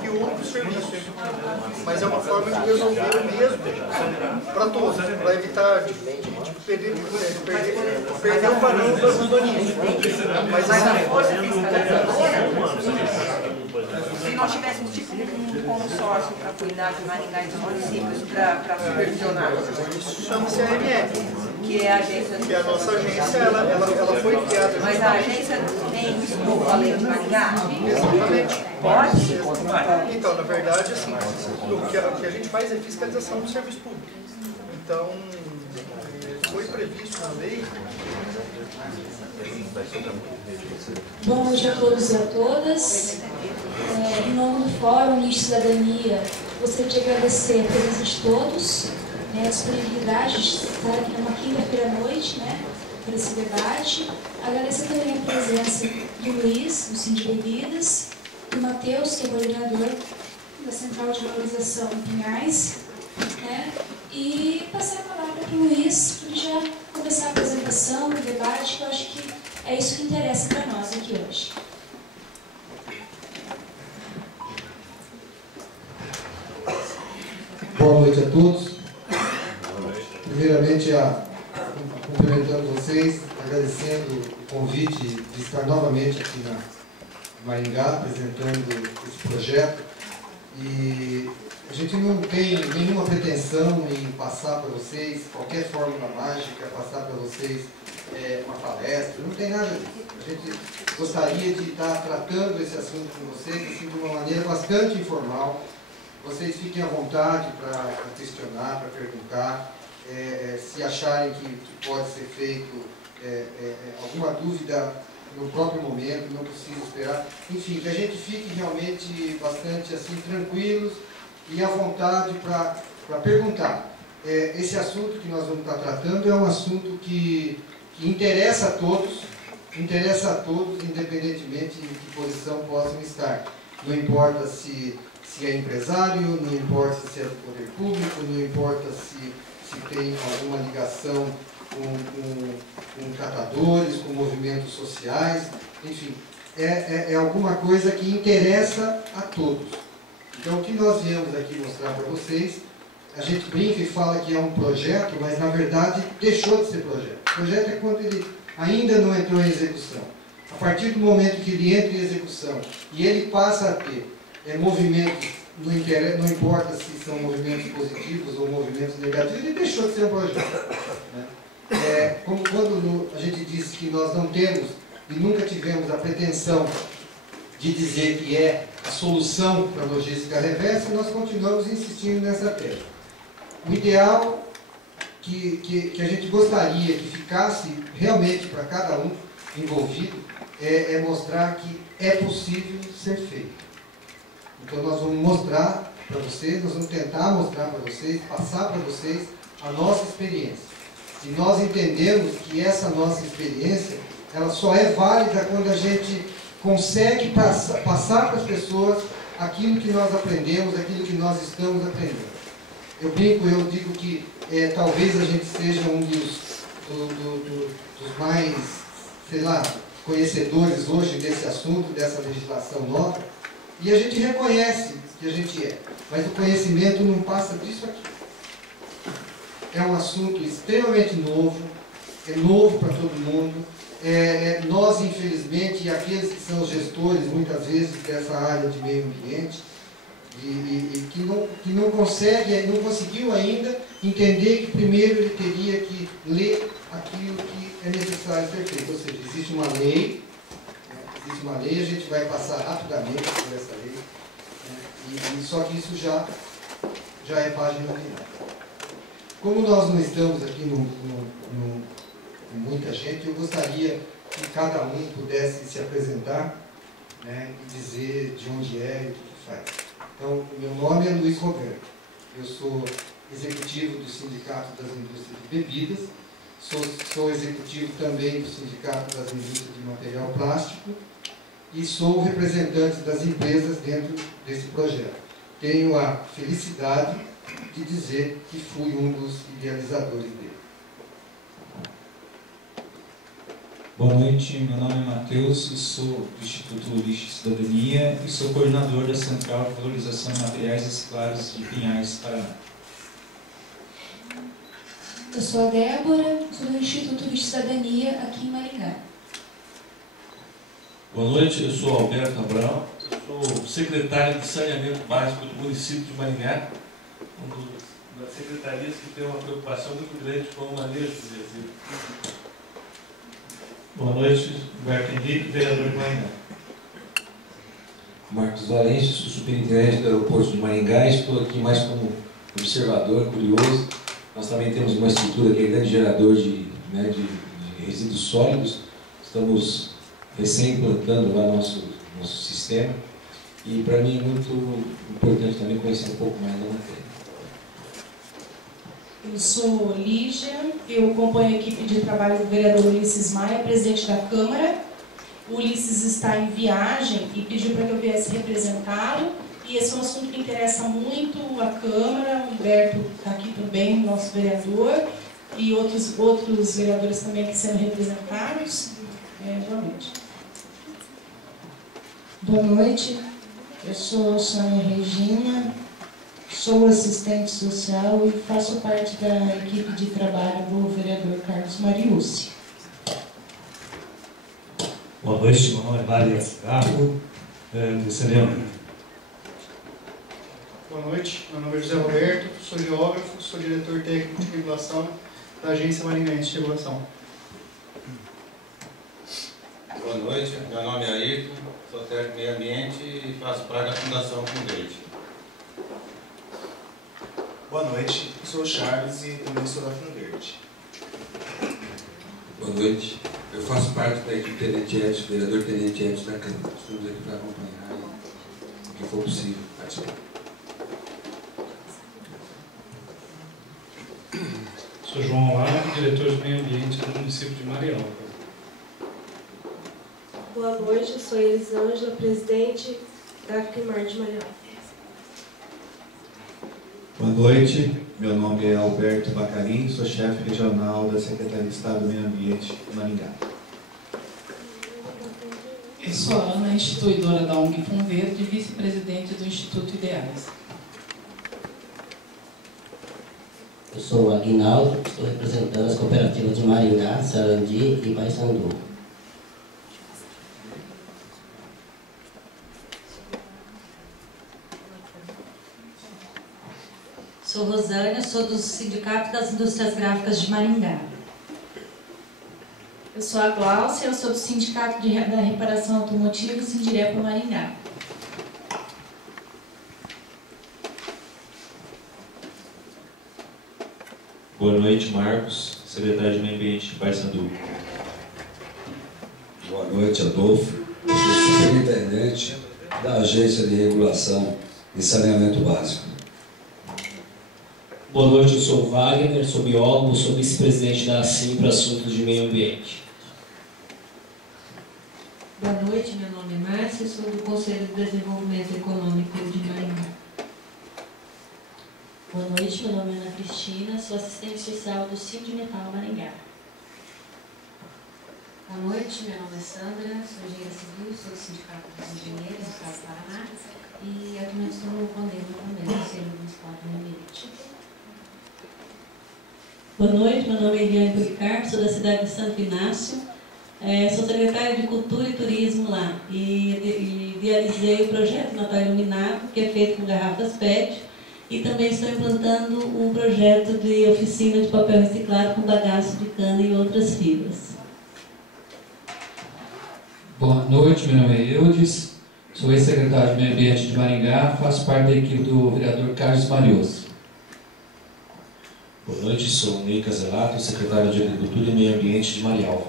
que outros serviços. Mas é uma forma de resolver o mesmo para todos, para evitar de perder o padrão do urbanismo. Mas a força fiscalizadora, se nós tivéssemos tipo um consórcio para cuidar de Maringá e dos municípios para supervisionar, isso chama-se AMF. que é a agência... Que a nossa agência, ela foi criada... Mas a agência tem estudo além de Maringá? Exatamente. Pode? Então, na verdade, assim, o que a gente faz é fiscalização do serviço público. Então, foi previsto na lei... Boa noite a todos e a todas. Em nome do Fórum Nicho Cidadania, gostaria de agradecer a presença de todos, a disponibilidade de estar aqui numa quinta-feira à noite, para esse debate. Agradecer também a presença do Luiz, do Sind Bebidas, do Matheus, que é coordenador da Central de Valorização em Pinhais, e passar a palavra para o Luiz, para ele já começar a apresentação, o debate, que eu acho que é isso que interessa para nós aqui hoje. Boa noite a todos. Primeiramente, cumprimentando vocês, agradecendo o convite de estar novamente aqui na Maringá, apresentando esse projeto. E a gente não tem nenhuma pretensão em passar para vocês qualquer fórmula mágica, passar para vocês uma palestra, não tem nada disso. A gente gostaria de estar tratando esse assunto com vocês assim, de uma maneira bastante informal. Vocês fiquem à vontade para questionar, para perguntar, se acharem que pode ser feito alguma dúvida no próprio momento, não precisa esperar. Enfim, que a gente fique realmente bastante assim, tranquilos e à vontade para perguntar. Esse assunto que nós vamos estar tratando é um assunto que interessa a todos, independentemente de que posição possam estar. Não importa se é empresário, não importa se é do poder público, não importa se tem alguma ligação com catadores, com movimentos sociais, enfim, é alguma coisa que interessa a todos. Então, o que nós viemos aqui mostrar para vocês, a gente brinca e fala que é um projeto, mas na verdade deixou de ser projeto. O projeto é quando ele ainda não entrou em execução. A partir do momento que ele entra em execução e ele passa a ter movimentos, não importa se são movimentos positivos ou movimentos negativos, ele deixou de ser um projeto. Como quando a gente disse que nós não temos e nunca tivemos a pretensão de dizer que é a solução para a logística reversa, nós continuamos insistindo nessa tese. O ideal que a gente gostaria que ficasse realmente para cada um envolvido é mostrar que é possível ser feito. Então nós vamos mostrar para vocês, nós vamos tentar mostrar para vocês, passar para vocês a nossa experiência. E nós entendemos que essa nossa experiência, ela só é válida quando a gente consegue passar para as pessoas aquilo que nós aprendemos, aquilo que nós estamos aprendendo. Eu brinco, eu digo que talvez a gente seja um dos mais, sei lá, conhecedores hoje desse assunto, dessa legislação nova, e a gente reconhece que a gente é, mas o conhecimento não passa disso aqui. É um assunto extremamente novo, é novo para todo mundo. Nós, infelizmente, e aqueles que são gestores, muitas vezes, dessa área de meio ambiente, e que não consegue, não conseguiu ainda entender que primeiro ele teria que ler aquilo que é necessário ser feito. Ou seja, existe uma lei, a gente vai passar rapidamente por essa lei, só que isso já é página virada. Como nós não estamos aqui com muita gente, eu gostaria que cada um pudesse se apresentar, e dizer de onde é e o que faz. Então, meu nome é Luiz Roberto, eu sou executivo do Sindicato das Indústrias de Bebidas, sou executivo também do Sindicato das Indústrias de Material Plástico e sou representante das empresas dentro desse projeto. Tenho a felicidade de dizer que fui um dos idealizadores dele. Boa noite, meu nome é Matheus, eu sou do Instituto Lixo e Cidadania e sou coordenador da Central de Valorização de Materiais Recicláveis de Pinhais, Paraná. Eu sou a Débora, sou do Instituto de Cidadania aqui em Maringá. Boa noite, eu sou Alberto Abrão, eu sou secretário de saneamento básico do município de Maringá, uma das secretarias que tem uma preocupação muito grande com o manejo dos resíduos. Boa noite, Humberto Henrique, vereador de Maringá. Marcos Valêncio, sou superintendente do aeroporto de Maringá e estou aqui mais como observador, curioso. Nós também temos uma estrutura que é grande gerador de resíduos sólidos. Estamos recém-implantando lá nosso sistema e para mim é muito importante também conhecer um pouco mais da matéria. Eu sou Lígia, eu acompanho a equipe de trabalho do vereador Ulisses Maia, presidente da Câmara. O Ulisses está em viagem e pediu para que eu viesse representá-lo. E esse é um assunto que interessa muito a Câmara. O Humberto está aqui também, nosso vereador, e outros vereadores também aqui sendo representados. Boa noite. Boa noite, eu sou Sônia Regina, sou assistente social e faço parte da equipe de trabalho do vereador Carlos Mariucci. Boa noite, meu nome é Maria Cigarro, do Cinema. Boa noite, meu nome é José Roberto, sou geógrafo, sou diretor técnico de regulação da Agência Maringaense de Regulação. Boa noite, meu nome é Ayrton, sou técnico de meio ambiente e faço parte da Fundação Fundete. Boa noite, sou o Charles e também sou da Fundete. Boa noite, eu faço parte da equipe Tenente Edson, vereador Tenente Edson da Câmara. Estamos aqui para acompanhar o que for possível participar. Sou João Lara, diretor de meio ambiente do município de Marialva. Boa noite, sou Elisângela, presidente da Acrimar de Marialva. Boa noite, meu nome é Alberto Bacarim, sou chefe regional da Secretaria de Estado do Meio Ambiente de Maringá. Eu sou a Ana, instituidora da ONG Fundo Verde e vice-presidente do Instituto Ideais. Eu sou o Aguinaldo, estou representando as cooperativas de Maringá, Sarandi e Paysandu. Sou Rosânia, sou do Sindicato das Indústrias Gráficas de Maringá. Eu sou a Gláucia, eu sou do Sindicato da Reparação Automotiva Sindirepa Maringá. Boa noite, Marcos, secretário de Meio Ambiente de Paysandu. Boa noite, Adolfo. Eu sou superintendente da Agência de Regulação e Saneamento Básico. Boa noite, eu sou o Wagner, sou biólogo, sou vice-presidente da ACIM para assuntos de meio ambiente. Boa noite, meu nome é Márcia, sou do Conselho de Desenvolvimento Econômico de Maringá. Boa noite, meu nome é Ana Cristina, sou assistente social do Sindimetal Maringá. Boa noite, meu nome é Sandra, sou engenheira civil, sou do Sindicato dos Engenheiros do Estado do Paraná e atualmente estou no Conselho também, do Conselho Municipal do Meio Ambiente. Boa noite, meu nome é Eliane Policarpo, sou da cidade de Santo Inácio, sou secretária de Cultura e Turismo lá e idealizei o projeto Natal Iluminado, que é feito com garrafas PET, e também estou implantando um projeto de oficina de papel reciclado com bagaço de cana e outras fibras. Boa noite, meu nome é Eudes, sou ex-secretário de Meio Ambiente de Maringá, faço parte da equipe do vereador Carlos Mariucci. Boa noite, sou Ney Caselato, secretário de Agricultura e Meio Ambiente de Marialva.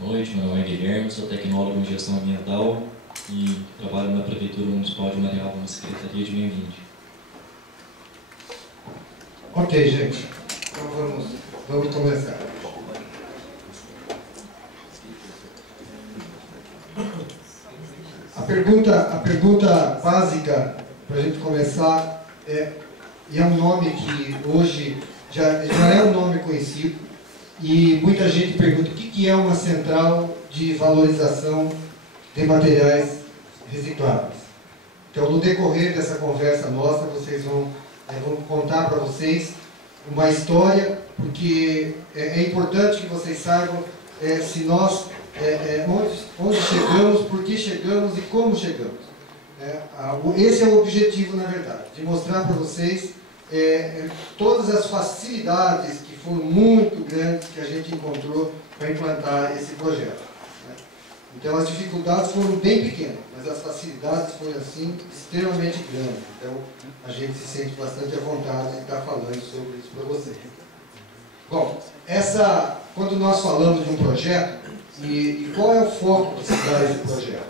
Boa noite, meu nome é Guilherme, sou tecnólogo em gestão ambiental e trabalho na Prefeitura Municipal de Marialva, na Secretaria de Meio Ambiente. Ok, gente. Então vamos começar. A pergunta básica para a gente começar e é um nome que hoje já é um nome conhecido, E muita gente pergunta o que é uma central de valorização de materiais recicláveis. Então, no decorrer dessa conversa nossa, vocês vão contar para vocês uma história, porque é importante que vocês saibam se nós, onde chegamos, por que chegamos e como chegamos. Esse é o objetivo, na verdade, de mostrar para vocês todas as facilidades que foram muito grandes que a gente encontrou para implantar esse projeto. Então, as dificuldades foram bem pequenas, mas as facilidades foram, assim, extremamente grandes. Então, a gente se sente bastante à vontade de estar falando sobre isso para vocês. Bom, quando nós falamos de um projeto, e qual é o foco que se dá a esse projeto?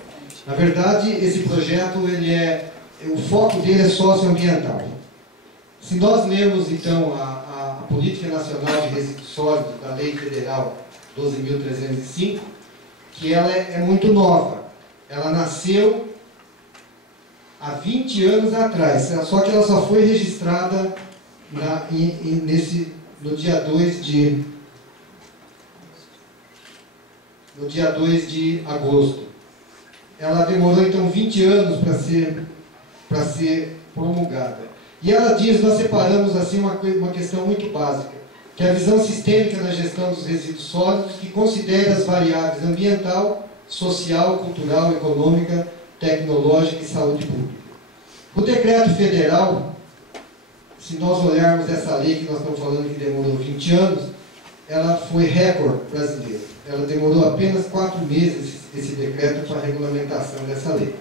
Na verdade, esse projeto, o foco dele é socioambiental. Se nós lermos, então, a Política Nacional de Resíduos Sólidos, da Lei Federal 12.305, que ela é muito nova. Ela nasceu há 20 anos atrás, só que ela só foi registrada no dia 2 de agosto. Ela demorou, então, 20 anos para ser promulgada. E ela diz, nós separamos assim uma questão muito básica, que é a visão sistêmica na gestão dos resíduos sólidos, que considera as variáveis ambiental, social, cultural, econômica, tecnológica e saúde pública. O decreto federal, se nós olharmos essa lei que nós estamos falando que demorou 20 anos, ela foi recorde brasileiro. Ela demorou apenas 4 meses, esse decreto, para a regulamentação dessa lei.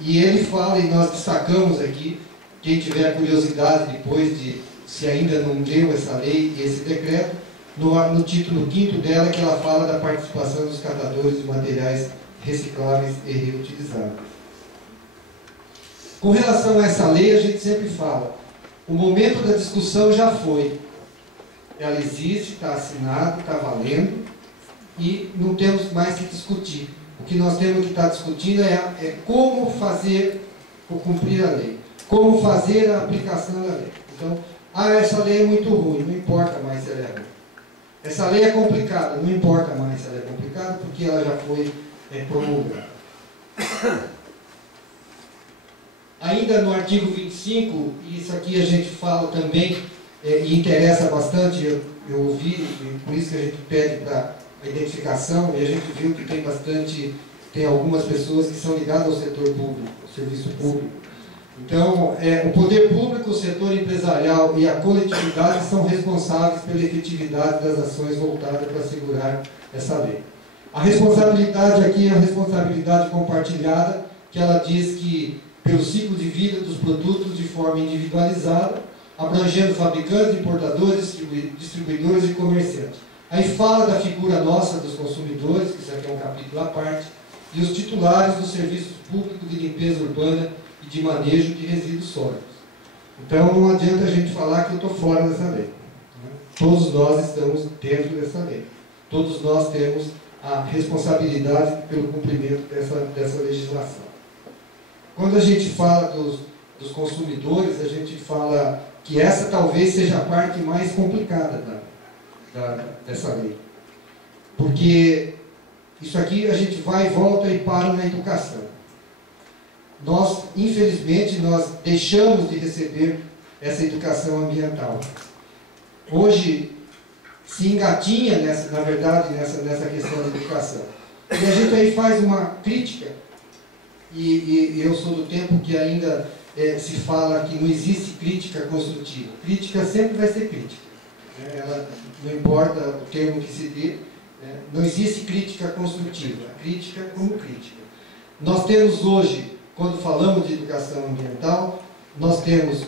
E ele fala, e nós destacamos aqui, quem tiver curiosidade depois se ainda não leu essa lei e esse decreto, no título 5º dela, que ela fala da participação dos catadores de materiais recicláveis e reutilizáveis. Com relação a essa lei, a gente sempre fala, o momento da discussão já foi. Ela existe, está assinada, está valendo, e não temos mais que discutir. O que nós temos que estar discutindo é como fazer ou cumprir a lei, como fazer a aplicação da lei. Então, essa lei é muito ruim, não importa mais se ela é ruim. Essa lei é complicada, não importa mais se ela é complicada, porque ela já foi promulgada. Ainda no artigo 25, e isso aqui a gente fala também, e interessa bastante, eu ouvi, por isso que a gente pede para a identificação, e a gente viu que tem algumas pessoas que são ligadas ao setor público, ao serviço público. Então, o poder público, o setor empresarial e a coletividade são responsáveis pela efetividade das ações voltadas para assegurar essa lei. A responsabilidade aqui é a responsabilidade compartilhada, que ela diz que, pelo ciclo de vida dos produtos de forma individualizada, abrangendo fabricantes, importadores, distribuidores e comerciantes. Aí fala da figura nossa dos consumidores, que isso aqui é um capítulo à parte, e os titulares dos serviços públicos de limpeza urbana e de manejo de resíduos sólidos. Então, não adianta a gente falar que eu estou fora dessa lei. Todos nós estamos dentro dessa lei. Todos nós temos a responsabilidade pelo cumprimento dessa legislação. Quando a gente fala dos consumidores, a gente fala que essa talvez seja a parte mais complicada dessa lei. Porque isso aqui a gente vai e volta e para na educação. Nós, infelizmente, nós deixamos de receber essa educação ambiental. Hoje se engatinha, na verdade, nessa questão da educação. E a gente aí faz uma crítica, e eu sou do tempo que ainda se fala que não existe crítica construtiva. Crítica sempre vai ser crítica. Ela, não importa o termo que se dê, não existe crítica construtiva. A crítica como crítica. Nós temos hoje, quando falamos de educação ambiental, nós temos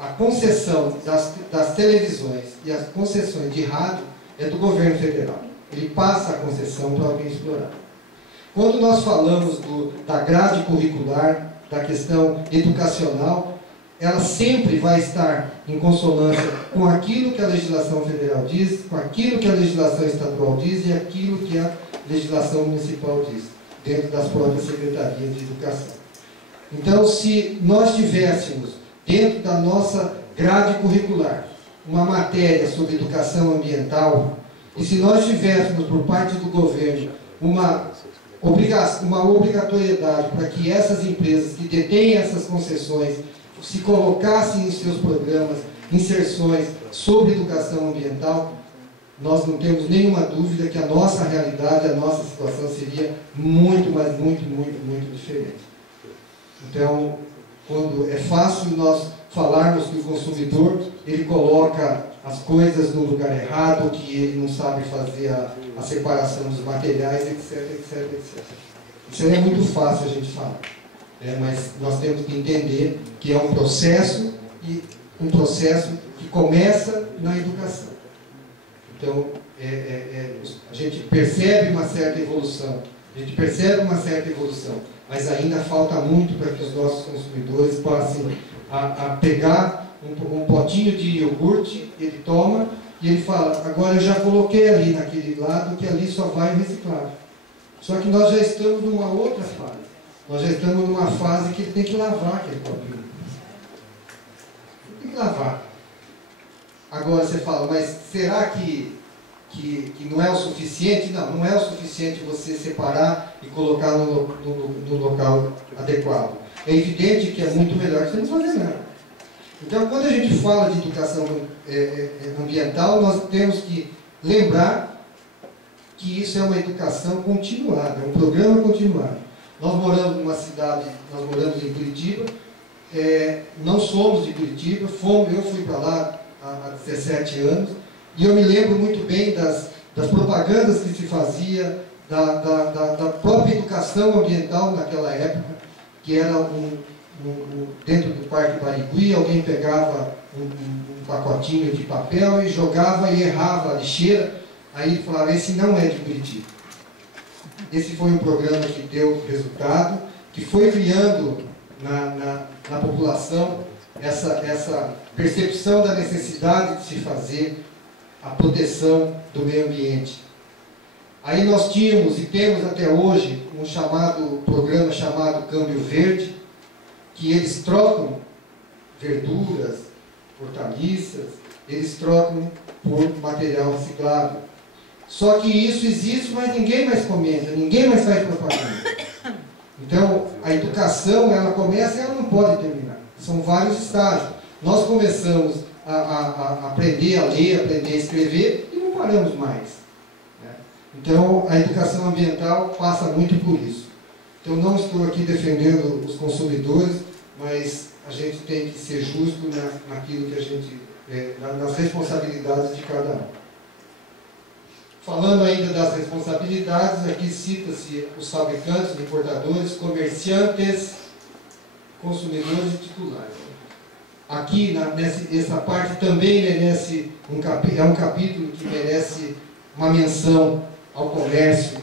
a concessão das televisões e as concessões de rádio é do governo federal. Ele passa a concessão para alguém explorar. Quando nós falamos da grade curricular, da questão educacional, ela sempre vai estar em consonância com aquilo que a legislação federal diz, com aquilo que a legislação estadual diz e aquilo que a legislação municipal diz, dentro das próprias secretarias de educação. Então, se nós tivéssemos, dentro da nossa grade curricular, uma matéria sobre educação ambiental, E se nós tivéssemos, por parte do governo, uma obrigatoriedade para que essas empresas que detêm essas concessões se colocassem em seus programas inserções sobre educação ambiental, nós não temos nenhuma dúvida que a nossa realidade, a nossa situação seria muito, mas muito, muito, muito diferente. Então, quando é fácil nós falarmos que o consumidor, ele coloca as coisas no lugar errado, que ele não sabe fazer a separação dos materiais, etc, etc, etc. Isso é muito fácil a gente falar, mas nós temos que entender que é um processo, e um processo que começa na educação. Então, a gente percebe uma certa evolução, mas ainda falta muito para que os nossos consumidores passem a pegar um potinho de iogurte, ele toma e ele fala, agora eu já coloquei ali naquele lado que ali só vai reciclar. Só que nós já estamos numa outra fase. Nós já estamos numa fase que ele tem que lavar aquele copinho. Tem que lavar. Agora você fala, mas será que não é o suficiente? Não, não é o suficiente você separar e colocar no local adequado. É evidente que é muito melhor que você não fazer nada. Então, quando a gente fala de educação ambiental, nós temos que lembrar que isso é uma educação continuada, é um programa continuado. Nós moramos numa cidade, nós moramos em Curitiba, não somos de Curitiba, eu fui para lá há 17 anos, e eu me lembro muito bem das propagandas que se fazia, da própria educação ambiental naquela época, que era dentro do Parque Barigui, alguém pegava um pacotinho de papel e jogava e errava a lixeira, aí falava, esse não é de Curitiba. Esse foi um programa que deu resultado, que foi criando na população essa percepção da necessidade de se fazer a proteção do meio ambiente. Aí nós tínhamos e temos até hoje um programa chamado Câmbio Verde, que eles trocam verduras, hortaliças, eles trocam por material reciclável. Só que isso existe, mas ninguém mais comenta, ninguém mais faz propaganda. Então, a educação, ela começa e ela não pode terminar. São vários estágios. Nós começamos a aprender a ler, aprender a escrever e não paramos mais. Então, a educação ambiental passa muito por isso. Então, não estou aqui defendendo os consumidores, mas a gente tem que ser justo naquilo que a gente, nas responsabilidades de cada um. Falando ainda das responsabilidades, aqui cita-se os fabricantes, importadores, comerciantes, consumidores e titulares. Aqui, essa parte também merece é um capítulo que merece uma menção ao comércio,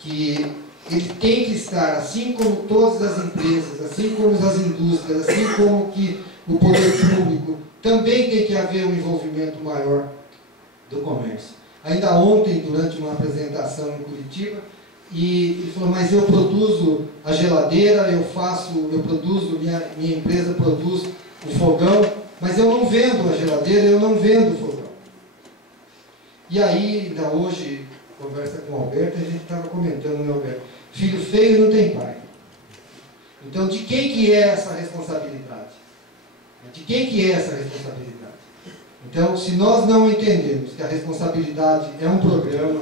que ele tem que estar, assim como todas as empresas, assim como as indústrias, assim como que o poder público, também tem que haver um envolvimento maior do comércio. Ainda ontem, durante uma apresentação em Curitiba, e ele falou, mas eu produzo a geladeira, minha empresa produz o fogão, mas eu não vendo a geladeira, eu não vendo o fogão. E aí, ainda hoje, conversa com o Alberto, a gente estava comentando, né, Alberto? Filho feio não tem pai. Então, de quem que é essa responsabilidade? De quem que é essa responsabilidade? Então, se nós não entendermos que a responsabilidade é um programa,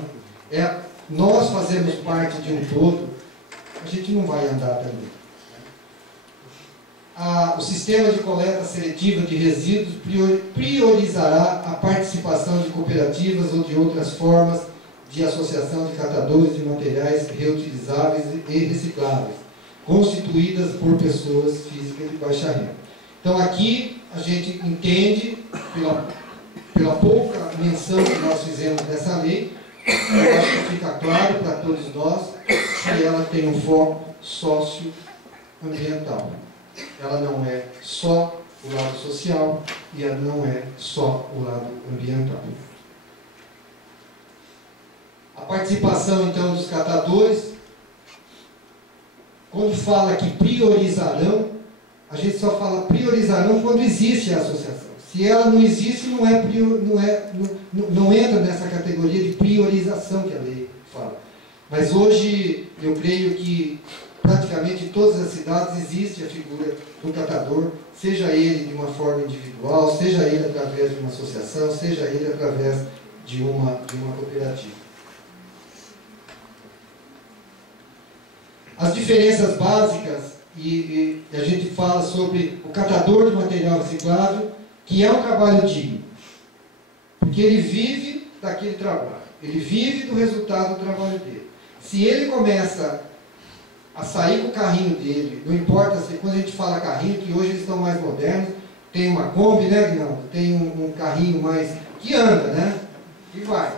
nós fazemos parte de um todo, a gente não vai andar também. O sistema de coleta seletiva de resíduos priorizará a participação de cooperativas ou de outras formas de associação de catadores de materiais reutilizáveis e recicláveis, constituídas por pessoas físicas de baixa renda. Então, aqui a gente entende, pela pouca menção que nós fizemos nessa lei, eu acho que fica claro para todos nós que ela tem um foco socioambiental. Ela não é só o lado social e ela não é só o lado ambiental. A participação, então, dos catadores, quando fala que priorizarão, a gente só fala priorizarão quando existe a associação. Se ela não existe, não entra nessa categoria de priorização que a lei fala. Mas hoje, eu creio que praticamente em todas as cidades existe a figura do catador, seja ele de uma forma individual, seja ele através de uma associação, seja ele através de uma cooperativa. As diferenças básicas, e a gente fala sobre o catador de material reciclável, que é um trabalho digno, porque ele vive daquele trabalho, ele vive do resultado do trabalho dele. Se ele começa a sair com o carrinho dele, não importa se, quando a gente fala carrinho, que hoje eles estão mais modernos, tem uma Kombi, né, Guinaldo? Tem um carrinho mais, que anda, né? E vai.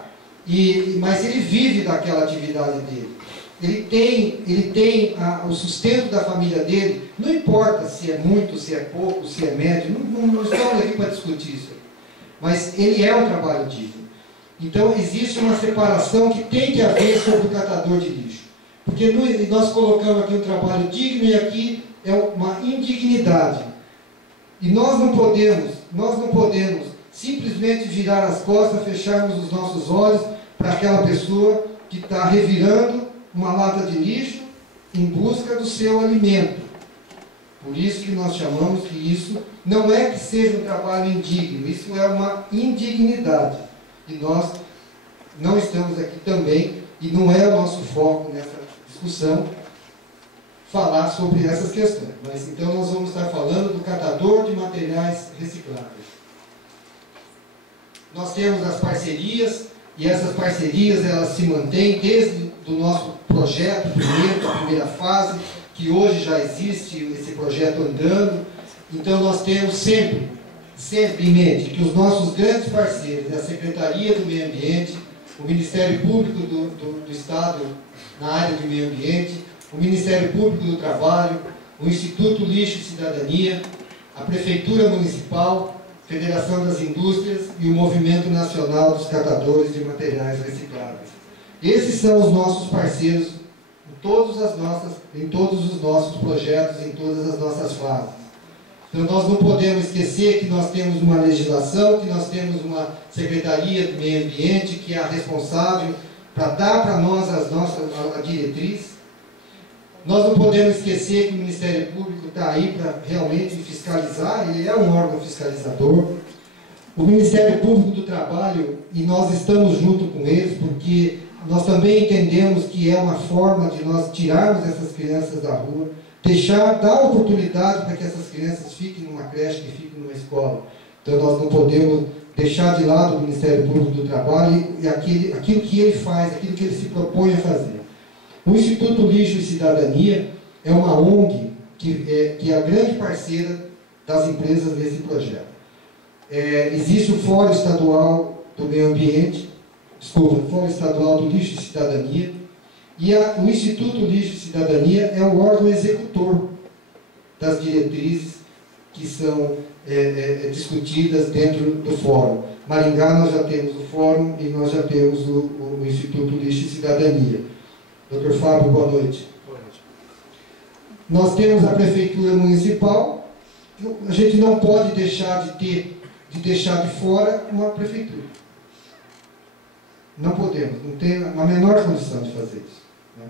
Mas ele vive daquela atividade dele. Ele tem o sustento da família dele, não importa se é muito, se é pouco, se é médio, não estamos aqui para discutir isso. Mas ele é um trabalho digno. Então existe uma separação que tem que haver sobre o catador de lixo. Porque nós colocamos aqui um trabalho digno e aqui é uma indignidade. E nós não podemos simplesmente virar as costas, fecharmos os nossos olhos para aquela pessoa que está revirando uma lata de lixo em busca do seu alimento. Por isso que nós chamamos que isso não é que seja um trabalho indigno, isso é uma indignidade. E nós não estamos aqui também, e não é o nosso foco nessa discussão, falar sobre essas questões. Mas então nós vamos estar falando do catador de materiais recicláveis. Nós temos as parcerias, e essas parcerias elas se mantêm desde o nosso projeto a primeira fase, que hoje já existe esse projeto andando. Então nós temos sempre em mente que os nossos grandes parceiros, a Secretaria do Meio Ambiente, o Ministério Público do Estado na área de meio ambiente, o Ministério Público do Trabalho, o Instituto Lixo e Cidadania, a Prefeitura Municipal, Federação das Indústrias e o Movimento Nacional dos Catadores de Materiais Recicláveis. Esses são os nossos parceiros em todos os nossos projetos, em todas as nossas fases. Então nós não podemos esquecer que nós temos uma legislação, que nós temos uma Secretaria do Meio Ambiente, que é a responsável para dar para nós a diretriz. Nós não podemos esquecer que o Ministério Público está aí para realmente fiscalizar, ele é um órgão fiscalizador. O Ministério Público do Trabalho, e nós estamos junto com eles, porque nós também entendemos que é uma forma de nós tirarmos essas crianças da rua, dar oportunidade para que essas crianças fiquem numa creche, que fiquem numa escola. Então nós não podemos deixar de lado o Ministério Público do Trabalho e aquilo que ele faz, aquilo que ele se propõe a fazer. O Instituto Lixo e Cidadania é uma ONG que é a grande parceira das empresas nesse projeto. Existe o Fórum Estadual do Meio Ambiente, o Fórum Estadual do Lixo e Cidadania, e o Instituto Lixo e Cidadania é o órgão executor das diretrizes que são discutidas dentro do fórum. Maringá nós já temos o fórum e nós já temos o Instituto Lixo e Cidadania. Dr. Fábio, boa noite. Boa noite. Nós temos a Prefeitura Municipal. A gente não pode deixar de fora uma prefeitura. Não podemos, não tem a menor condição de fazer isso. Né?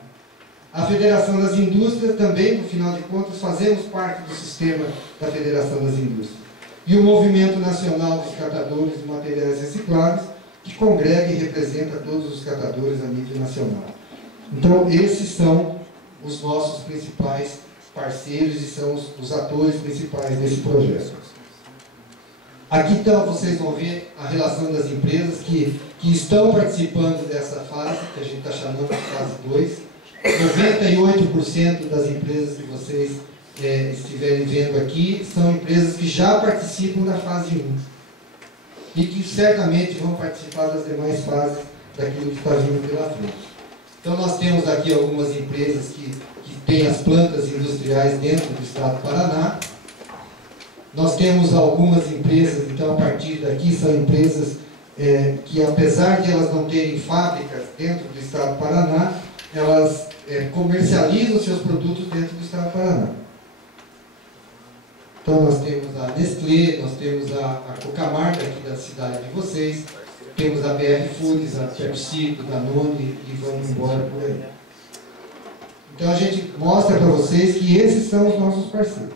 A Federação das Indústrias também, no final de contas, fazemos parte do sistema da Federação das Indústrias. E o Movimento Nacional dos Catadores de Materiais Recicláveis, que congrega e representa todos os catadores a nível nacional. Então, esses são os nossos principais parceiros e são os atores principais desse projeto. Aqui então vocês vão ver a relação das empresas que estão participando dessa fase, que a gente está chamando de fase 2. 98% das empresas que vocês estiverem vendo aqui são empresas que já participam da fase 1 e que certamente vão participar das demais fases daquilo que está vindo pela frente. Então nós temos aqui algumas empresas que têm as plantas industriais dentro do estado do Paraná. Nós temos algumas empresas, então a partir daqui são empresas que apesar de elas não terem fábricas dentro do estado do Paraná, elas comercializam seus produtos dentro do estado do Paraná. Então nós temos a Nestlé, nós temos a Cocamar aqui da cidade de vocês, temos a BR Foods, a PepsiCo, a Danone e vamos embora por aí. Então a gente mostra para vocês que esses são os nossos parceiros.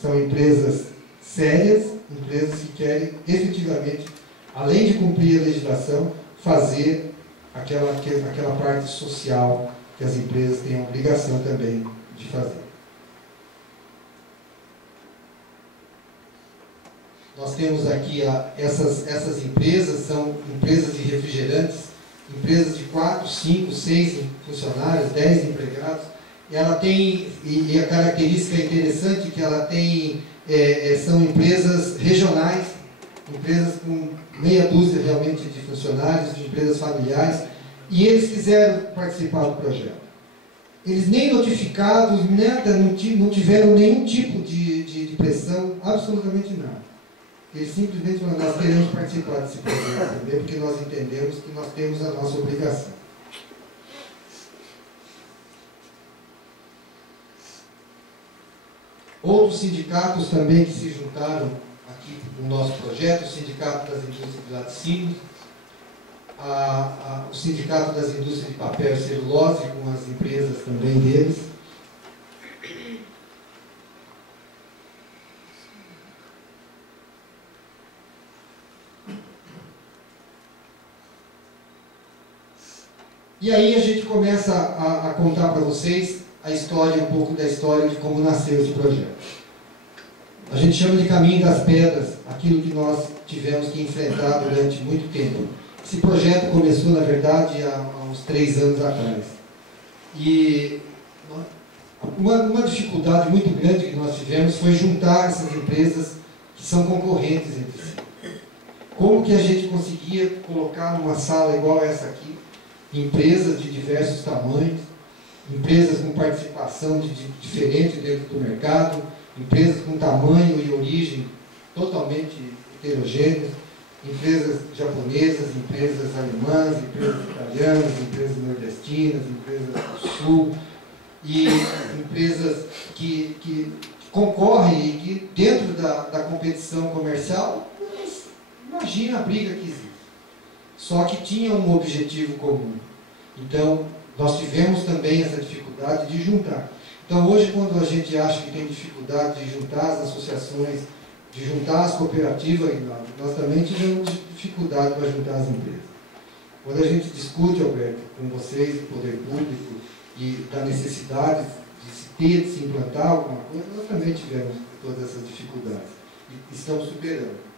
São empresas sérias, empresas que querem efetivamente, além de cumprir a legislação, fazer aquela parte social que as empresas têm a obrigação também de fazer. Nós temos aqui essas empresas, são empresas de refrigerantes, empresas de 4, 5, 6 funcionários, 10 empregados. Ela tem, e a característica interessante que ela tem, são empresas regionais, empresas com meia dúzia realmente de funcionários, de empresas familiares, e eles quiseram participar do projeto. Eles nem notificados, nada, não tiveram nenhum tipo de pressão, absolutamente nada. Eles simplesmente falaram, nós queremos participar desse projeto também, porque nós entendemos que nós temos a nossa obrigação. Outros sindicatos também que se juntaram aqui no nosso projeto, o Sindicato das Indústrias de Laticínios, o Sindicato das Indústrias de Papel e Celulose, com as empresas também deles. E aí a gente começa a contar para vocês a história, um pouco da história de como nasceu esse projeto. A gente chama de caminho das pedras, aquilo que nós tivemos que enfrentar durante muito tempo. Esse projeto começou, na verdade, há uns 3 anos atrás. E uma dificuldade muito grande que nós tivemos foi juntar essas empresas que são concorrentes entre si. Como que a gente conseguia colocar numa sala igual a essa aqui, empresas de diversos tamanhos, empresas com participação diferente dentro do mercado, empresas com tamanho e origem totalmente heterogêneas, empresas japonesas, empresas alemãs, empresas italianas, empresas nordestinas, empresas do sul, e empresas que concorrem e que dentro da competição comercial, imagina a briga que existe. Só que tinha um objetivo comum. Então, nós tivemos também essa dificuldade de juntar. Então, hoje, quando a gente acha que tem dificuldade de juntar as associações, de juntar as cooperativas, nós também tivemos dificuldade para juntar as empresas. Quando a gente discute, Alberto, com vocês, o poder público, e da necessidade de se implantar alguma coisa, nós também tivemos todas essas dificuldades. E estamos superando.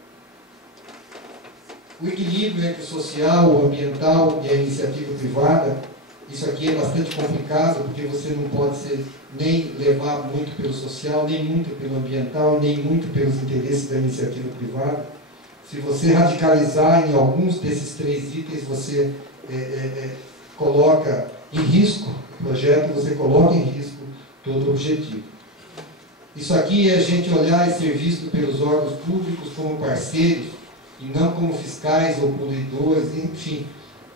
O equilíbrio entre o social, o ambiental e a iniciativa privada, isso aqui é bastante complicado, porque você não pode nem levar muito pelo social, nem muito pelo ambiental, nem muito pelos interesses da iniciativa privada. Se você radicalizar em alguns desses 3 itens, você coloca em risco o projeto, você coloca em risco todo o objetivo. Isso aqui é a gente olhar e ser visto pelos órgãos públicos como parceiros, e não como fiscais ou poluidores, enfim,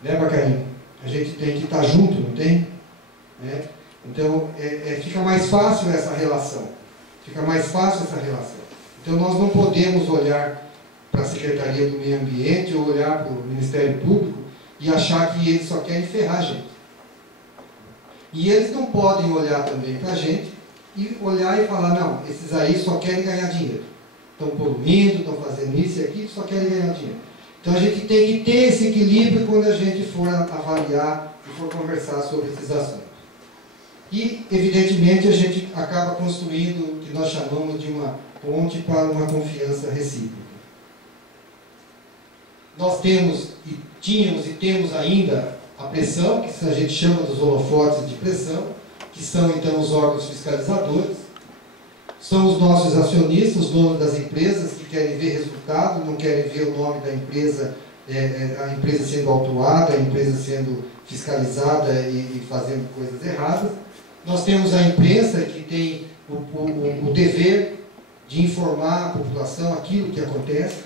né, Bacarinho? A gente tem que estar junto, não tem? Né? Então, fica mais fácil essa relação. Fica mais fácil essa relação. Então, nós não podemos olhar para a Secretaria do Meio Ambiente ou olhar para o Ministério Público e achar que eles só querem ferrar a gente. E eles não podem olhar também para a gente e olhar e falar, não, esses aí só querem ganhar dinheiro. Estão poluindo, estão fazendo isso e aquilo, só querem ganhar dinheiro. Então a gente tem que ter esse equilíbrio quando a gente for avaliar e for conversar sobre esses assuntos. E, evidentemente, a gente acaba construindo o que nós chamamos de uma ponte para uma confiança recíproca. Nós temos, e tínhamos e temos ainda a pressão, que a gente chama dos holofotes de pressão, que são então os órgãos fiscalizadores. São os nossos acionistas, os donos das empresas, que querem ver resultado, não querem ver o nome da empresa, a empresa sendo autuada, a empresa sendo fiscalizada e fazendo coisas erradas. Nós temos a imprensa, que tem o dever de informar a população aquilo que acontece.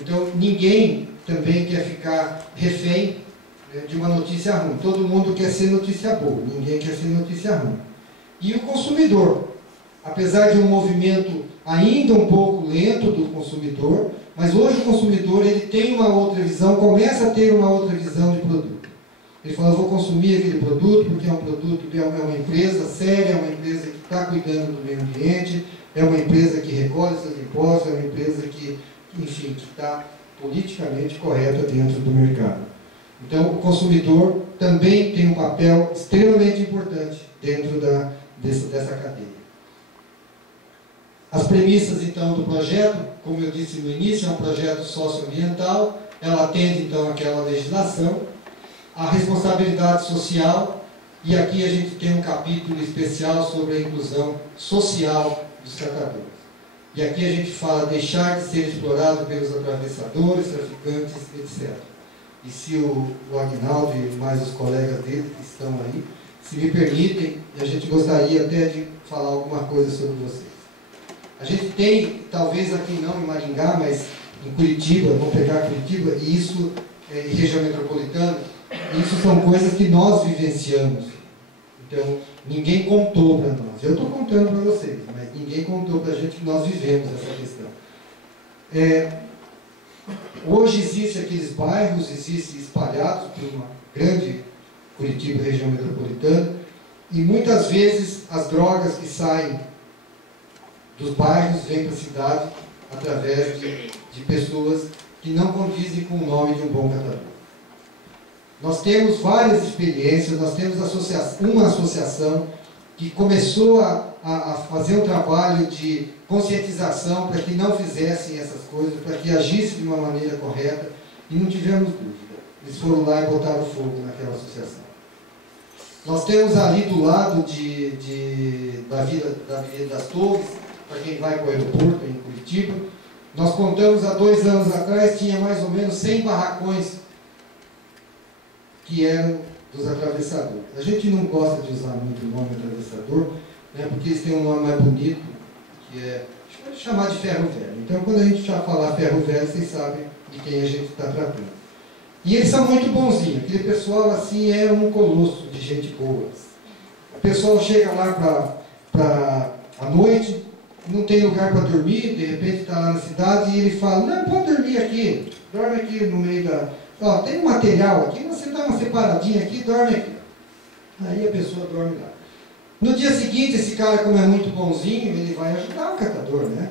Então, ninguém também quer ficar refém de uma notícia ruim. Todo mundo quer ser notícia boa, ninguém quer ser notícia ruim. E o consumidor, apesar de um movimento ainda um pouco lento do consumidor, mas hoje o consumidor ele tem uma outra visão, começa a ter uma outra visão de produto. Ele fala, eu vou consumir aquele produto porque é um produto, é uma empresa séria, é uma empresa que está cuidando do meio ambiente, é uma empresa que recolhe seus impostos, é uma empresa que, enfim, que está politicamente correta dentro do mercado. Então, o consumidor também tem um papel extremamente importante dentro dessa cadeia. As premissas, então, do projeto, como eu disse no início, é um projeto socioambiental, ela atende, então, àquela legislação, a responsabilidade social, e aqui a gente tem um capítulo especial sobre a inclusão social dos catadores. E aqui a gente fala deixar de ser explorado pelos atravessadores, traficantes, etc. E se o Aguinaldo e mais os colegas dele que estão aí, se me permitem, a gente gostaria até de falar alguma coisa sobre vocês. A gente tem, talvez aqui não em Maringá, mas em Curitiba, vamos pegar Curitiba, e isso, em região metropolitana, isso são coisas que nós vivenciamos. Então, ninguém contou para nós. Eu estou contando para vocês, mas ninguém contou para a gente que nós vivemos essa questão. Hoje existem aqueles bairros, existem espalhados por uma grande Curitiba, região metropolitana, e muitas vezes as drogas que saem dos bairros vêm para a cidade através de pessoas que não condizem com o nome de um bom catador. Nós temos várias experiências, nós temos uma associação que começou a fazer um trabalho de conscientização para que não fizessem essas coisas, para que agissem de uma maneira correta, e não tivemos dúvida. Eles foram lá e botaram fogo naquela associação. Nós temos ali do lado da Avenida das Torres, para quem vai para o aeroporto em Curitiba, nós contamos há 2 anos atrás, tinha mais ou menos 100 barracões que eram dos atravessadores. A gente não gosta de usar muito o nome atravessador, né, porque eles têm um nome mais bonito, que é chamar de ferro velho. Então, quando a gente já falar ferro velho, vocês sabem de quem a gente está tratando. E eles são muito bonzinhos. Aquele pessoal, assim, é um colosso de gente boa. O pessoal chega lá à noite, não tem lugar para dormir, de repente está lá na cidade, e ele fala, não, pode dormir aqui, dorme aqui no meio da... Ó, tem um material aqui, você dá uma separadinha aqui, dorme aqui. Aí a pessoa dorme lá. No dia seguinte, esse cara, como é muito bonzinho, ele vai ajudar o catador, né?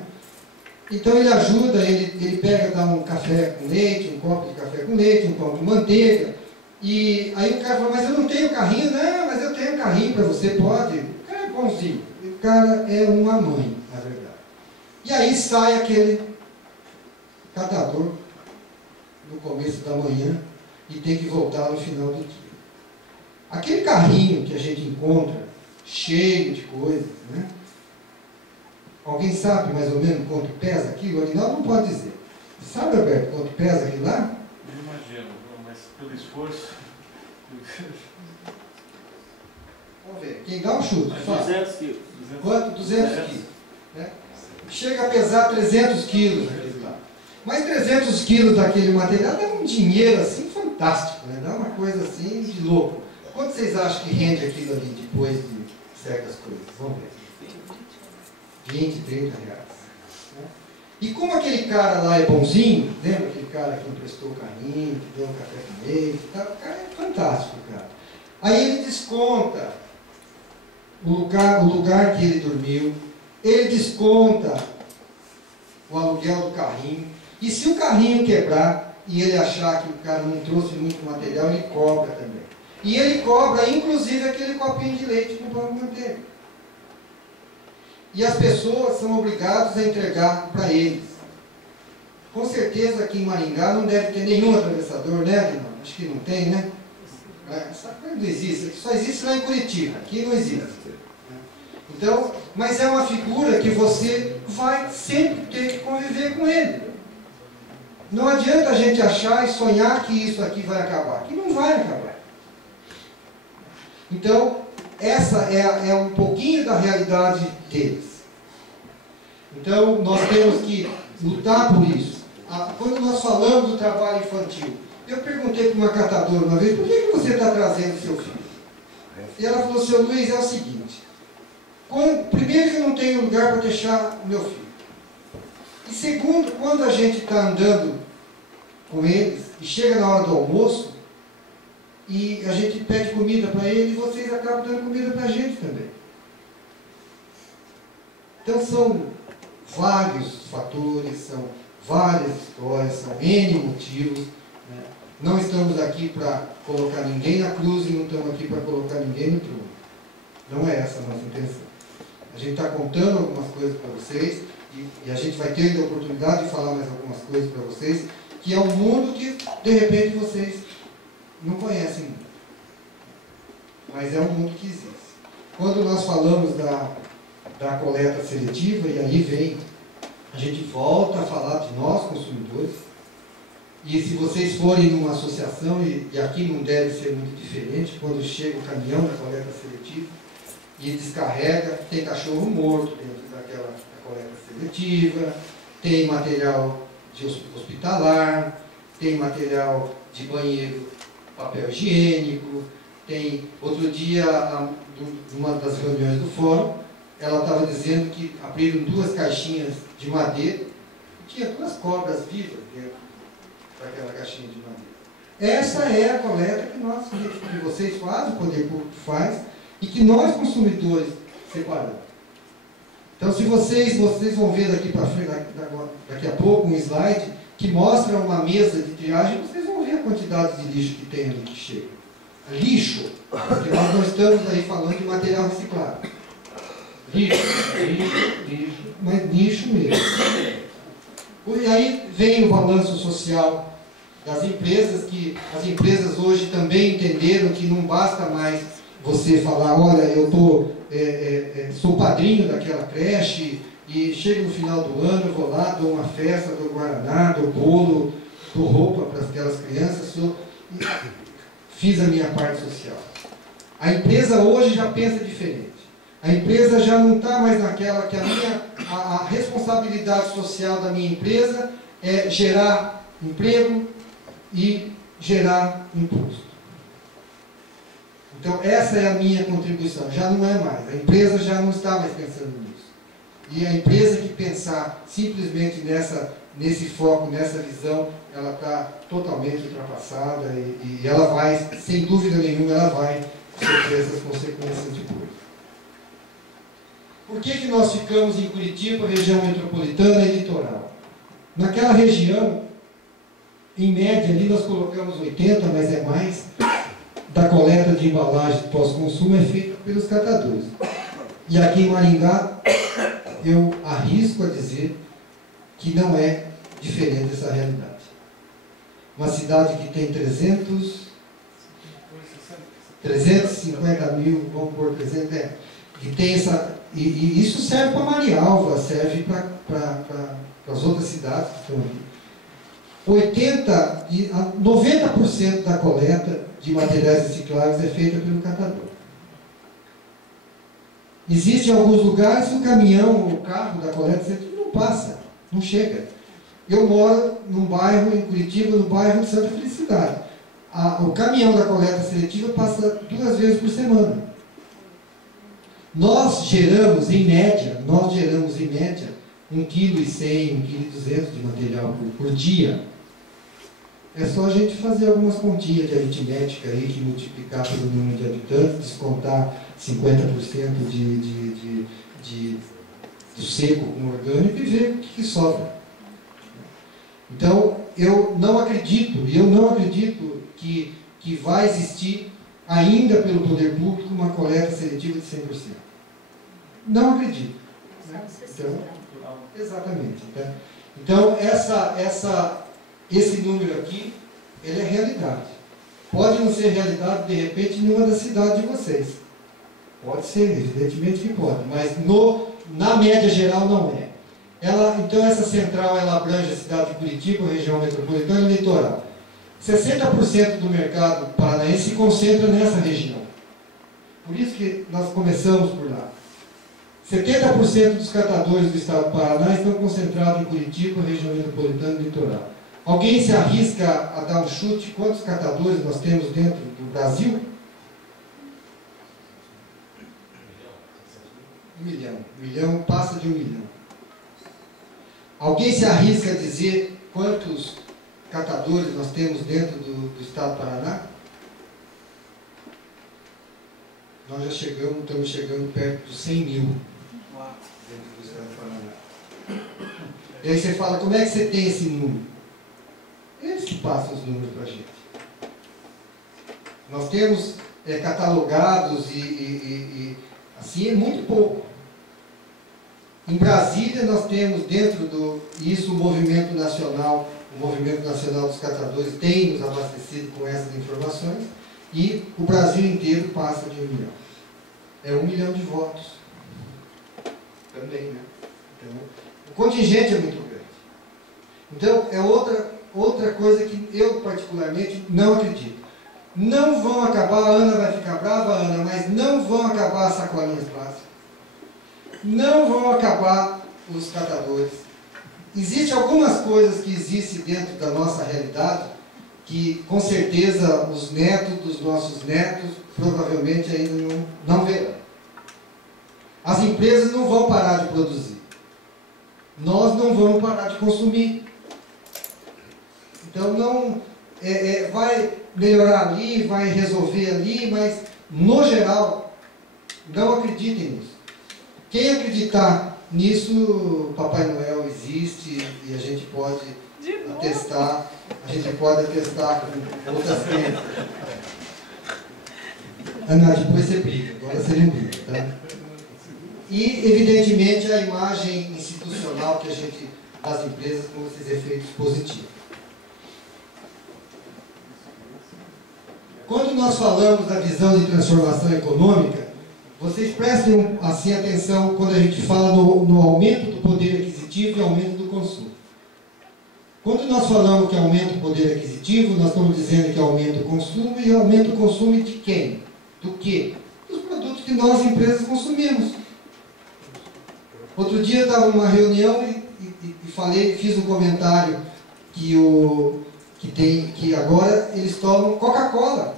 Então ele ajuda, ele pega, dá um café com leite, um copo de café com leite, um pão com manteiga. E aí o cara fala, mas eu não tenho carrinho. Não, mas eu tenho carrinho para você, pode. O cara é bonzinho. O cara é uma mãe, na verdade. E aí sai aquele catador no começo da manhã e tem que voltar no final do dia. Aquele carrinho que a gente encontra, cheio de coisas, né? Alguém sabe mais ou menos quanto pesa aquilo? O Aguinaldo não pode dizer. Sabe, Alberto, quanto pesa aquilo lá? Eu imagino, mas pelo esforço... Vamos ver, quem dá um chute? 200 quilos. Quanto? 200 quilos. Né? Chega a pesar 300 quilos aquele lá. Mas 300 quilos daquele material dá um dinheiro assim fantástico, né? Dá uma coisa assim de louco. Quanto vocês acham que rende aquilo ali depois de certas coisas? Vamos ver. 20, 30 reais. Né? E como aquele cara lá é bonzinho, lembra aquele cara que emprestou o carrinho, que deu um café com leite, tá? O cara é fantástico, cara. Aí ele desconta o lugar que ele dormiu, ele desconta o aluguel do carrinho, e se o carrinho quebrar e ele achar que o cara não trouxe muito material, ele cobra também. E ele cobra, inclusive, aquele copinho de leite com pão de manteiga. E as pessoas são obrigadas a entregar para eles. Com certeza aqui em Maringá não deve ter nenhum atravessador, né, Aguinaldo? Acho que não tem, né? Essa coisa não existe, só existe lá em Curitiba, aqui não existe. Então, mas é uma figura que você vai sempre ter que conviver com ele. Não adianta a gente achar e sonhar que isso aqui vai acabar, que não vai acabar. Então, essa é um pouquinho da realidade deles. Então, nós temos que lutar por isso. Quando nós falamos do trabalho infantil, eu perguntei para uma catadora uma vez, por que você está trazendo seu filho? E ela falou, seu Luiz, é o seguinte, primeiro que eu não tenho lugar para deixar o meu filho. E segundo, quando a gente está andando com eles e chega na hora do almoço e a gente pede comida para eles, vocês acabam dando comida para a gente também. Então são vários fatores, são várias histórias, são N motivos. Né? Não estamos aqui para colocar ninguém na cruz e não estamos aqui para colocar ninguém no trono. Não é essa a nossa intenção. A gente está contando algumas coisas para vocês e a gente vai ter ainda a oportunidade de falar mais algumas coisas para vocês, que é um mundo que, de repente, vocês não conhecem muito. Mas é um mundo que existe. Quando nós falamos da coleta seletiva, e aí vem, a gente volta a falar de nós, consumidores, e se vocês forem numa associação, e aqui não deve ser muito diferente, quando chega o caminhão da coleta seletiva e descarrega, tem cachorro morto dentro daquela coleta seletiva, tem material de hospitalar, tem material de banheiro, papel higiênico, tem... Outro dia, numa das reuniões do fórum, ela estava dizendo que abriram 2 caixinhas de madeira e tinha 2 cobras vivas dentro daquela caixinha de madeira. Essa é a coleta que vocês fazem, o poder público faz, e que nós, consumidores, separamos. Então, se vocês vão ver daqui para frente, daqui a pouco, um slide que mostra uma mesa de triagem, vocês vão ver a quantidade de lixo que tem ali que chega. Lixo, porque nós não estamos aí falando de material reciclado. Lixo, mas lixo mesmo. E aí vem o balanço social das empresas, que as empresas hoje também entenderam que não basta mais você falar, olha, eu sou padrinho daquela creche, e chega no final do ano, eu vou lá, dou uma festa, dou guaraná, dou bolo, dou roupa para aquelas crianças, fiz a minha parte social. A empresa hoje já pensa diferente. A empresa já não está mais naquela que a responsabilidade social da minha empresa é gerar emprego e gerar imposto. Então, essa é a minha contribuição, já não é mais. A empresa já não está mais pensando nisso. E a empresa que pensar simplesmente nesse foco, nessa visão, ela está totalmente ultrapassada e ela vai, sem dúvida nenhuma, ela vai sofrer essas consequências depois. Por que nós ficamos em Curitiba, região metropolitana e litoral? Naquela região, em média, ali nós colocamos 80, mas é mais, da coleta de embalagem pós-consumo é feita pelos catadores. E aqui em Maringá, eu arrisco a dizer que não é diferente dessa realidade. Uma cidade que tem 350 mil, vamos pôr 300, que tem essa... E isso serve para Marialva, serve para as outras cidades que estão aqui. 90% da coleta de materiais recicláveis é feita pelo catador. Existem alguns lugares que o caminhão, o carro da coleta não passa, não chega. Eu moro num bairro, em Curitiba, no bairro de Santa Felicidade. O caminhão da coleta seletiva passa 2 vezes por semana. Nós geramos, em média, 1,1 kg, 1,2 kg de material por dia. É só a gente fazer algumas continhas de aritmética aí, que multiplicar pelo número de habitantes, descontar 50% do seco com orgânico e ver o que sobra. Então, eu não acredito que vai existir ainda pelo poder público uma coleta seletiva de 100%. Não acredito. Né? Então, exatamente. Né? Então, esse número aqui, ele é realidade. Pode não ser realidade, de repente, em uma das cidades de vocês. Pode ser, evidentemente que pode, mas na média geral não é. Então, essa central, ela abrange a cidade de Curitiba, região metropolitana e litoral. 60% do mercado paranaense se concentra nessa região. Por isso que nós começamos por lá. 70% dos catadores do estado do Paraná estão concentrados em Curitiba, região metropolitana e litoral. Alguém se arrisca a dar um chute? Quantos catadores nós temos dentro do Brasil? 1 milhão. 1 milhão, passa de 1 milhão. Alguém se arrisca a dizer quantos catadores nós temos dentro do estado do Paraná? Nós já estamos chegando perto dos 100 mil dentro do estado do Paraná. E aí você fala, como é que você tem esse número? Eles que passam os números para a gente. Nós temos catalogados e assim é muito pouco. Em Brasília nós temos dentro isso o Movimento Nacional dos Catadores tem nos abastecido com essas informações e o Brasil inteiro passa de 1 milhão. É 1 milhão de votos. Também, né? Então, o contingente é muito grande. Então, é outra coisa que eu particularmente não acredito. Não vão acabar, a Ana vai ficar brava, Ana, mas não vão acabar as sacolinhas plásticas. Não vão acabar os catadores. Existem algumas coisas que existem dentro da nossa realidade que, com certeza, os netos dos nossos netos provavelmente ainda não verão. As empresas não vão parar de produzir. Nós não vamos parar de consumir. Então, não vai melhorar ali, vai resolver ali, mas, no geral, não acreditem nisso. Quem acreditar nisso, Papai Noel existe e a gente pode atestar, com outras crenças. Ana, depois você briga, agora você não briga, tá? E, evidentemente, a imagem institucional que a gente, das empresas, com esses efeitos positivos. Quando nós falamos da visão de transformação econômica, vocês prestem assim atenção quando a gente fala no aumento do poder aquisitivo e aumento do consumo. Quando nós falamos que aumenta o poder aquisitivo, nós estamos dizendo que aumenta o consumo, e aumenta o consumo de quem? Do quê? Dos produtos que nós, empresas, consumimos. Outro dia eu estava numa reunião e fiz um comentário que agora eles tomam Coca-Cola.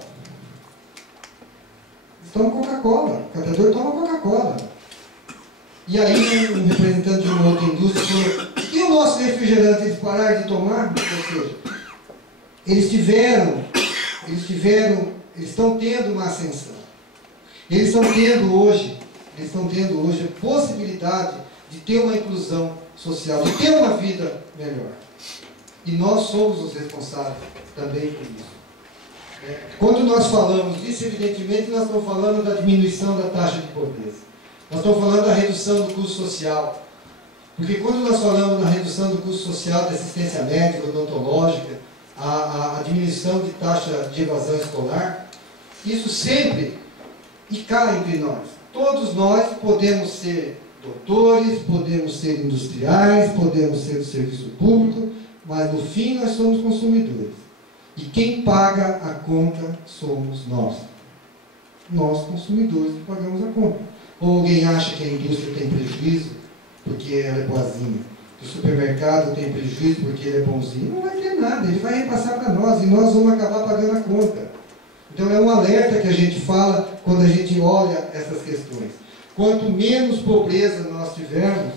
Eles tomam Coca-Cola. O catador toma Coca-Cola. E aí um representante de uma outra indústria falou, e o nosso refrigerante, eles pararam de tomar? Ou seja, eles estão tendo uma ascensão. Eles estão tendo hoje a possibilidade de ter uma inclusão social, de ter uma vida melhor. E nós somos os responsáveis também por isso. Quando nós falamos disso, evidentemente, nós estamos falando da diminuição da taxa de pobreza. Nós estamos falando da redução do custo social. Porque quando nós falamos da redução do custo social da assistência médica, odontológica, a diminuição de taxa de evasão escolar, isso sempre cai entre nós. Todos nós podemos ser doutores, podemos ser industriais, podemos ser do serviço público, mas no fim nós somos consumidores. E quem paga a conta somos nós. Nós, consumidores, que pagamos a conta. Ou alguém acha que a indústria tem prejuízo porque ela é boazinha, que o supermercado tem prejuízo porque ele é bonzinho? Não vai ter nada, ele vai repassar para nós e nós vamos acabar pagando a conta. Então é um alerta que a gente fala quando a gente olha essas questões. Quanto menos pobreza nós tivermos,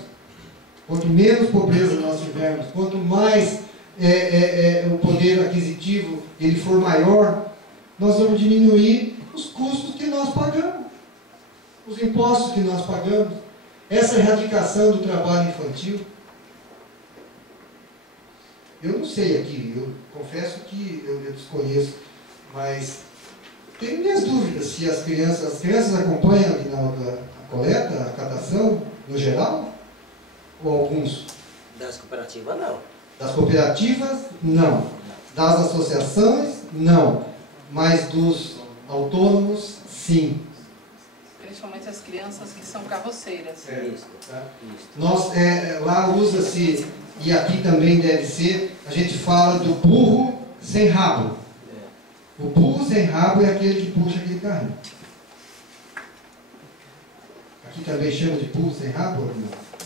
quanto mais o poder aquisitivo ele for maior, nós vamos diminuir os custos que nós pagamos, os impostos que nós pagamos, essa erradicação do trabalho infantil. Eu não sei aqui, eu confesso que eu desconheço, mas tenho minhas dúvidas se as crianças acompanham a coleta, a catação, no geral, ou alguns? Das cooperativas, não. Das cooperativas, não. Das associações, não. Mas dos autônomos, sim. Principalmente as crianças que são carroceiras. Isso. Tá? Lá usa-se, e aqui também deve ser, a gente fala do burro sem rabo. O burro sem rabo é aquele que puxa aquele carrinho. Aqui também chama de burro sem rabo?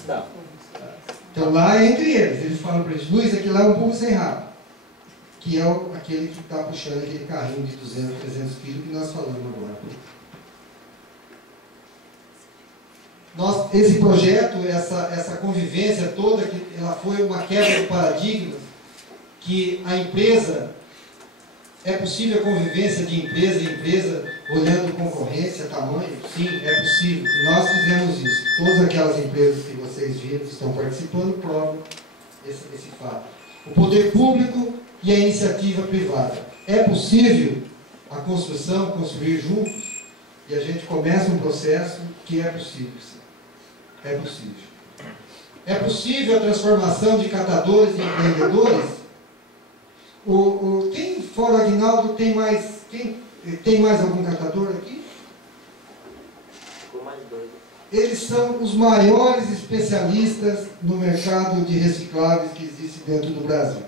Não. Então lá é entre eles falam para eles, Luiz, aqui lá é um burro sem rabo, que é aquele que está puxando aquele carrinho de 200, 300 quilos que nós falamos agora. esse projeto, essa convivência toda, ela foi uma quebra de paradigmas, que a empresa, é possível a convivência de empresa e empresa, olhando concorrência, tamanho? Sim, é possível. E nós fizemos isso. Todas aquelas empresas que vocês viram, que estão participando, provam esse fato. O poder público e a iniciativa privada. É possível a construção, construir juntos, e a gente começa um processo que é possível. Sim. É possível. É possível a transformação de catadores em empreendedores? Quem fora o Aguinaldo tem mais algum catador aqui? Eles são os maiores especialistas no mercado de recicláveis que existe dentro do Brasil.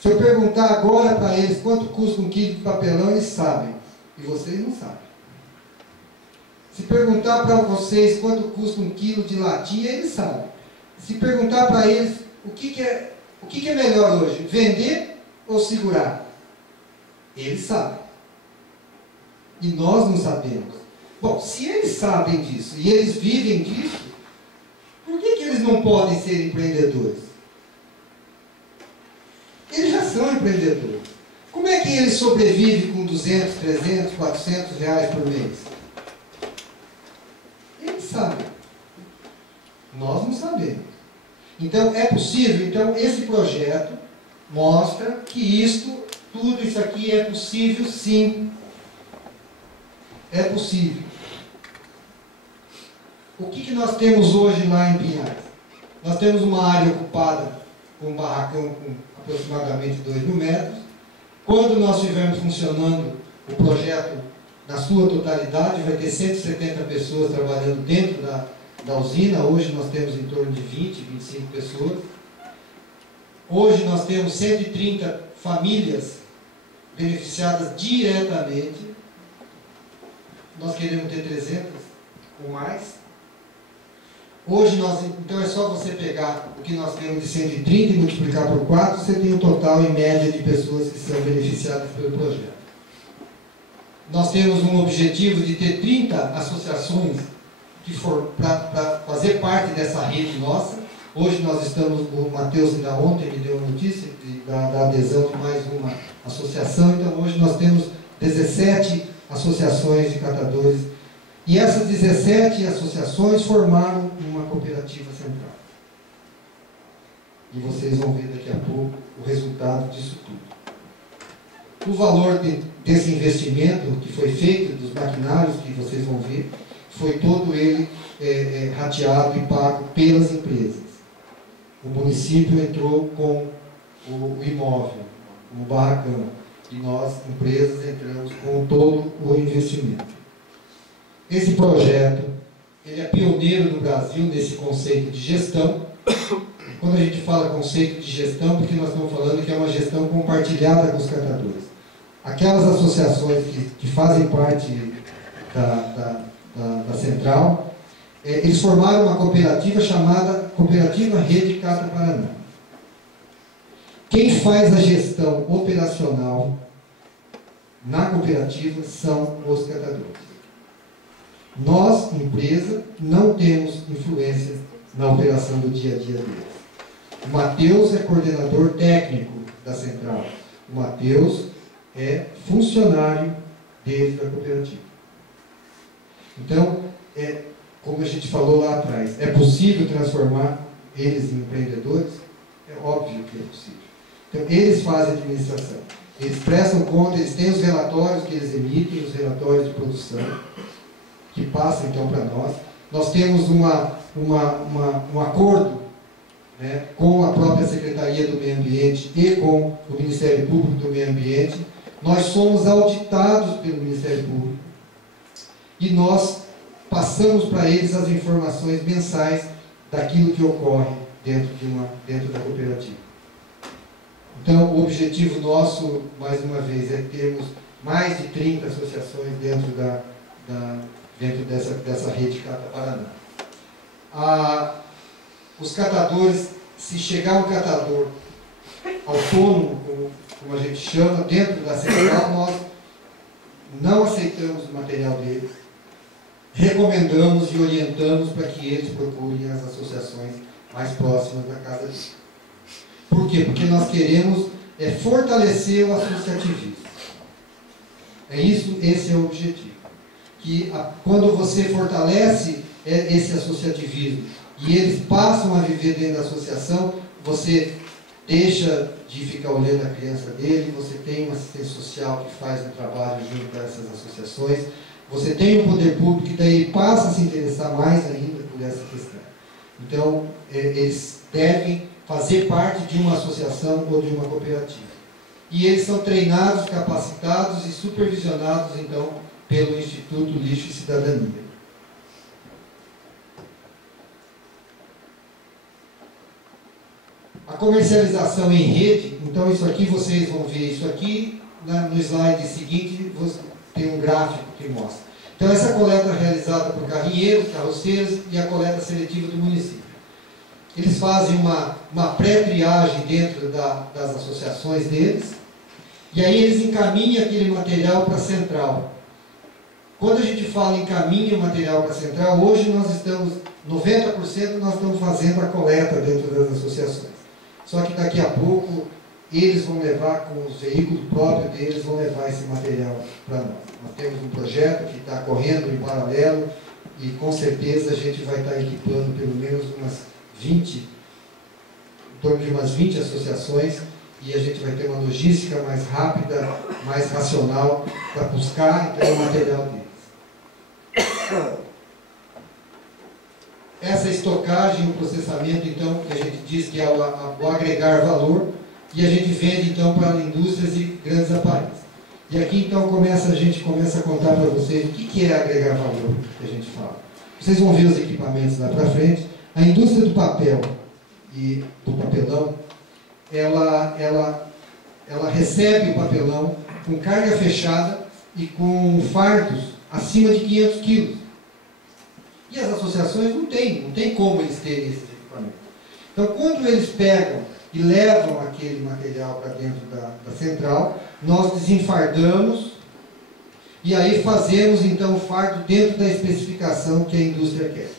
Se eu perguntar agora para eles quanto custa um quilo de papelão, eles sabem. E vocês não sabem. Se perguntar para vocês quanto custa um quilo de latinha, eles sabem. Se perguntar para eles o que é melhor hoje, vender ou segurar? Eles sabem. E nós não sabemos. Bom, se eles sabem disso e eles vivem disso, por que eles não podem ser empreendedores? Eles já são empreendedores. Como é que eles sobrevivem com 200, 300, 400 reais por mês? Eles sabem. Nós não sabemos. Então, é possível. Então, esse projeto mostra que tudo isso aqui é possível, sim. É possível. O que nós temos hoje lá em Pinhais? Nós temos uma área ocupada com um barracão com aproximadamente 2.000 metros. Quando nós estivermos funcionando o projeto na sua totalidade, vai ter 170 pessoas trabalhando dentro da usina. Hoje nós temos em torno de 20, 25 pessoas. Hoje nós temos 130 famílias beneficiadas diretamente. Nós queremos ter 300 ou mais. Hoje então é só você pegar o que nós temos de 130 e multiplicar por 4, você tem um total em média de pessoas que são beneficiadas pelo projeto. Nós temos um objetivo de ter 30 associações para fazer parte dessa rede nossa. Hoje nós estamos, o Matheus ainda ontem me deu notícia da adesão de mais uma associação, então hoje nós temos 17 associações de catadores, e essas 17 associações formaram uma cooperativa central. E vocês vão ver daqui a pouco o resultado disso tudo. O valor desse investimento que foi feito, dos maquinários que vocês vão ver, foi todo ele rateado e pago pelas empresas. O município entrou com o imóvel, com o barracão, e nós, empresas, entramos com todo o investimento. Esse projeto, ele é pioneiro no Brasil nesse conceito de gestão. Quando a gente fala conceito de gestão, porque nós estamos falando que é uma gestão compartilhada com os catadores. Aquelas associações que fazem parte da central, eles formaram uma cooperativa chamada Cooperativa Rede Cata Paraná. Quem faz a gestão operacional na cooperativa são os catadores. Nós, empresa, não temos influência na operação do dia a dia deles. O Matheus é coordenador técnico da central. O Matheus é funcionário deles da cooperativa. Então, como a gente falou lá atrás, é possível transformar eles em empreendedores? É óbvio que é possível. Então, eles fazem a administração. Eles prestam conta, eles têm os relatórios que eles emitem, os relatórios de produção, que passam então para nós. Nós temos um acordo, né, com a própria Secretaria do Meio Ambiente e com o Ministério Público do Meio Ambiente. Nós somos auditados pelo Ministério Público e nós passamos para eles as informações mensais daquilo que ocorre dentro da cooperativa. Então, o objetivo nosso, mais uma vez, é termos mais de 30 associações dentro dessa rede Cata Paraná. Os catadores, se chegar um catador autônomo, como a gente chama, dentro da central, nós não aceitamos o material dele. recomendamos e orientamos para que eles procurem as associações mais próximas da casa deles. Por quê? Porque nós queremos fortalecer o associativismo. Esse é o objetivo. Que quando você fortalece esse associativismo e eles passam a viver dentro da associação, você deixa de ficar olhando a criança dele, você tem uma assistência social que faz um trabalho junto a essas associações, você tem um poder público que daí passa a se interessar mais ainda por essa questão. Então, eles devem fazer parte de uma associação ou de uma cooperativa. E eles são treinados, capacitados e supervisionados, então, pelo Instituto Lixo e Cidadania. A comercialização em rede, então isso aqui vocês vão ver, isso aqui no slide seguinte tem um gráfico que mostra. Então essa coleta é realizada por carrinheiros, carroceiros e a coleta seletiva do município. Eles fazem uma pré-triagem dentro das associações deles, e aí eles encaminham aquele material para a central. Quando a gente fala em encaminha o material para a central, hoje nós estamos, 90% nós estamos fazendo a coleta dentro das associações. Só que daqui a pouco eles vão levar, com os veículos próprios deles, vão levar esse material para nós. Nós temos um projeto que está correndo em paralelo e com certeza a gente vai estar equipando pelo menos em torno de umas 20 associações, e a gente vai ter uma logística mais rápida, mais racional para buscar então, o material deles. Essa estocagem, o processamento, então, que a gente diz que é o agregar valor, e a gente vende, então, para indústrias e grandes aparelhos. E aqui, então, a gente começa a contar para vocês o que é agregar valor, que a gente fala. Vocês vão ver os equipamentos lá para frente. A indústria do papel e do papelão, ela recebe o papelão com carga fechada e com fardos acima de 500 quilos. E as associações não tem como eles terem esses equipamentos. Então, quando eles pegam e levam aquele material para dentro da central, nós desenfardamos e aí fazemos, então, o fardo dentro da especificação que a indústria quer.